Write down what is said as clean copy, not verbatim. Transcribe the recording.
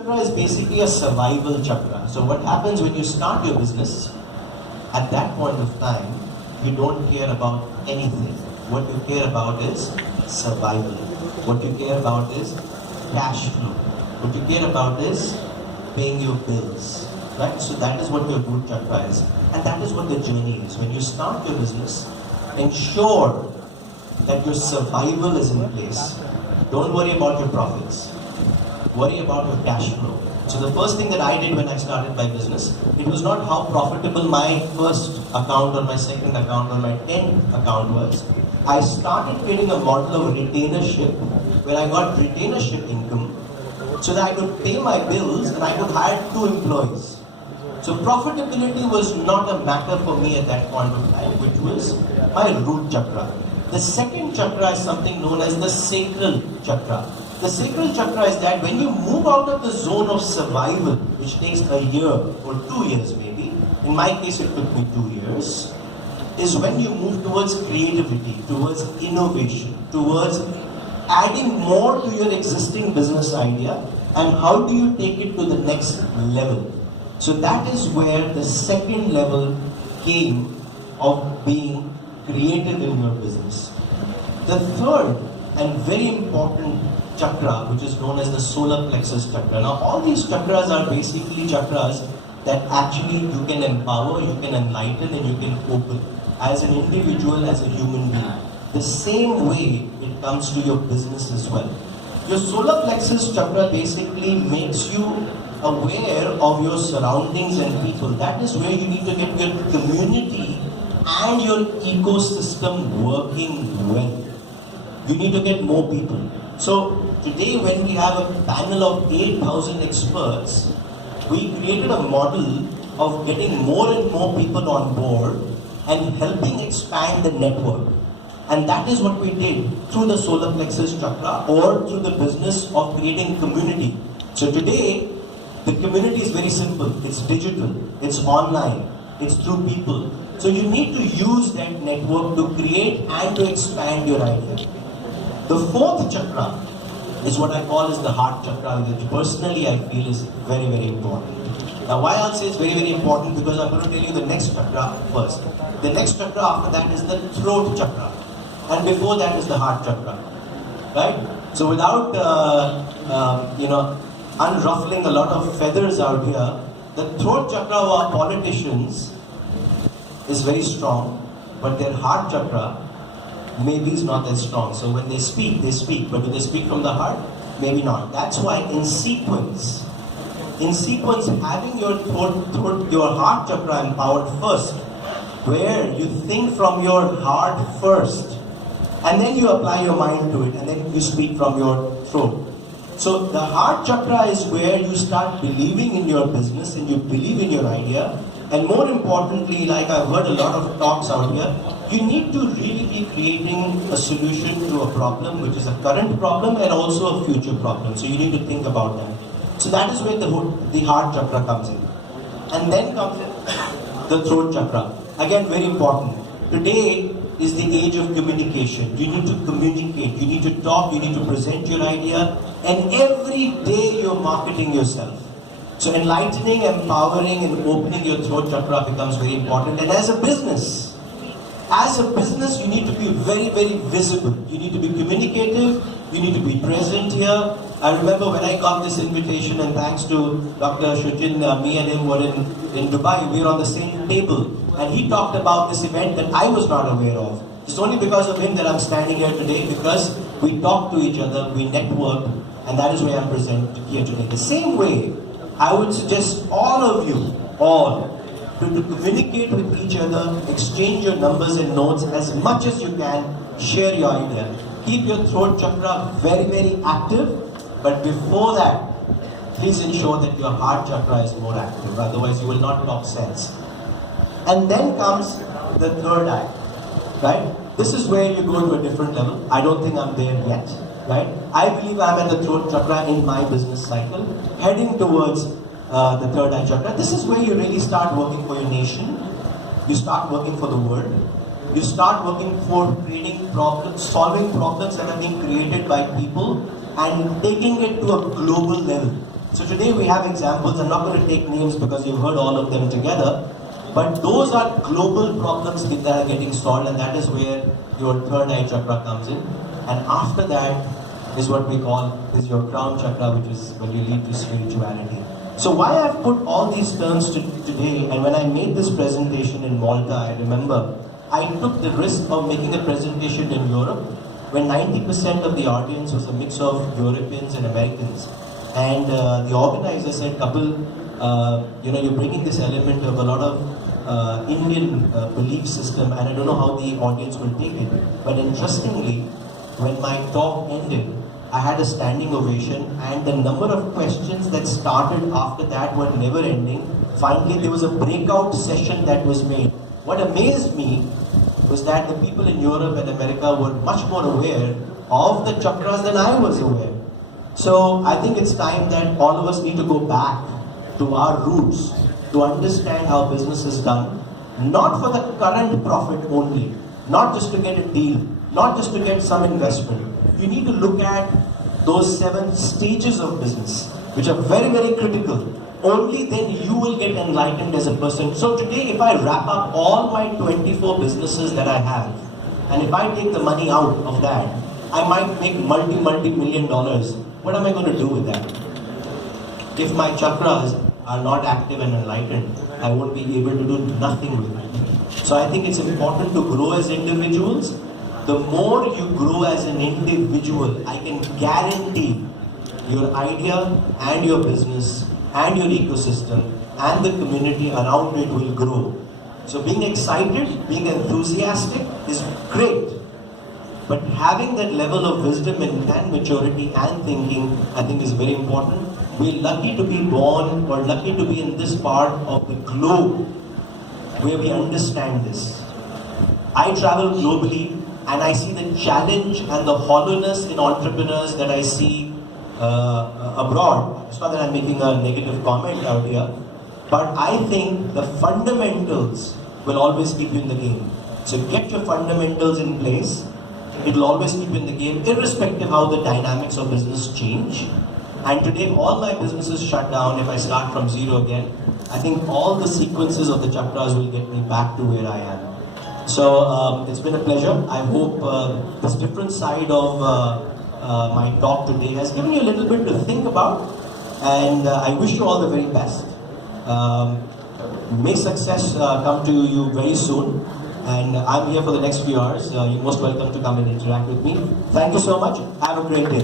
chakra is basically a survival chakra. So what happens when you start your business, at that point of time, you don't care about anything. What you care about is survival. What you care about is cash flow. What you care about is paying your bills. Right? So that is what your root chakra is. And that is what the journey is. When you start your business, ensure that your survival is in place. Don't worry about your profits. Worry about your cash flow. So the first thing that I did when I started my business, it was not how profitable my first account or my second account or my 10th account was. I started creating a model of retainership where I got retainership income so that I could pay my bills and I could hire 2 employees. So profitability was not a matter for me at that point of time, which was my root chakra. The second chakra is something known as the sacral chakra. The sacral chakra is that when you move out of the zone of survival, which takes a year or 2 years maybe, in my case it took me 2 years, is when you move towards creativity, towards innovation, towards adding more to your existing business idea, and how do you take it to the next level. So that is where the second level came of being creative in your business. The third and very important chakra, which is known as the solar plexus chakra. Now all these chakras are basically chakras that actually you can empower, you can enlighten, and you can open as an individual, as a human being. The same way it comes to your business as well. Your solar plexus chakra basically makes you aware of your surroundings and people. That is where you need to get your community and your ecosystem working well. You need to get more people. So today when we have a panel of 8,000 experts, we created a model of getting more and more people on board and helping expand the network. And that is what we did through the solar plexus chakra or through the business of creating community. So today, the community is very simple. It's digital, it's online, it's through people. So you need to use that network to create and to expand your idea. The fourth chakra is what I call as the heart chakra, which personally I feel is very, very important. Now why I'll say it's very, very important, because I'm going to tell you the next chakra first. The next chakra after that is the throat chakra. And before that is the heart chakra. Right? So without, unruffling a lot of feathers out here, the throat chakra of our politicians is very strong, but their heart chakra maybe is not as strong. So when they speak, but do they speak from the heart? Maybe not. That's why in sequence, having your your heart chakra empowered first, where you think from your heart first, and then you apply your mind to it, and then you speak from your throat. So the heart chakra is where you start believing in your business and you believe in your idea. And more importantly, like I've heard a lot of talks out here, you need to really be creating a solution to a problem, which is a current problem and also a future problem. So you need to think about that. So that is where the heart chakra comes in. And then comes the throat chakra. Again, very important. Today is the age of communication. You need to communicate, you need to talk, you need to present your idea, and every day you're marketing yourself. So enlightening, empowering, and opening your throat chakra becomes very important. And as a business, you need to be very, very visible. You need to be communicative, you need to be present here. I remember when I got this invitation, and thanks to Dr. Shujin, me and him were in Dubai, we were on the same table. And he talked about this event that I was not aware of. It's only because of him that I'm standing here today, because we talk to each other, we network, and that is why I'm present here today. The same way, I would suggest all of you, to communicate with each other, exchange your numbers and notes as much as you can, share your idea. Keep your throat chakra very, very active, but before that, please ensure that your heart chakra is more active, otherwise you will not talk sense. And then comes the third eye, right? This is where you go to a different level. I don't think I'm there yet, right? I believe I'm at the throat chakra in my business cycle, heading towards the third eye chakra. This is where you really start working for your nation. You start working for the world. You start working for creating problems, solving problems that are being created by people and taking it to a global level. So today we have examples. I'm not going to take names because you've heard all of them together. But those are global problems that are getting solved, and that is where your third eye chakra comes in. And after that is what we call is your crown chakra, which is when you lead to spirituality. So why I've put all these terms today, and when I made this presentation in Malta, I remember I took the risk of making a presentation in Europe when 90% of the audience was a mix of Europeans and Americans. And the organizer said, Kapil, you're bringing this element of a lot of Indian belief system, and I don't know how the audience will take it. But interestingly, when my talk ended, I had a standing ovation, and the number of questions that started after that were never ending. Finally, there was a breakout session that was made. What amazed me was that the people in Europe and America were much more aware of the chakras than I was aware. So I think it's time that all of us need to go back to our roots to understand how business is done, not for the current profit only, not just to get a deal, not just to get some investment. You need to look at those 7 stages of business, which are very, very critical. Only then you will get enlightened as a person. So today, if I wrap up all my 24 businesses that I have, and if I take the money out of that, I might make multi-million dollars. What am I going to do with that? If my chakras are not active and enlightened, I won't be able to do nothing with it. So I think it's important to grow as individuals. The more you grow as an individual, I can guarantee your idea and your business and your ecosystem and the community around it will grow. So being excited, being enthusiastic is great. But having that level of wisdom and maturity and thinking, I think is very important. We're lucky to be born or lucky to be in this part of the globe where we understand this. I travel globally and I see the challenge and the hollowness in entrepreneurs that I see abroad. It's not that I'm making a negative comment out here, but I think the fundamentals will always keep you in the game. So get your fundamentals in place. It will always keep you in the game, irrespective how the dynamics of business change. And today, all my businesses shut down. If I start from zero again, I think all the sequences of the chakras will get me back to where I am. So it's been a pleasure. I hope this different side of my talk today has given you a little bit to think about. And I wish you all the very best. May success come to you very soon. And I'm here for the next few hours. You're most welcome to come and interact with me. Thank you so much. Have a great day.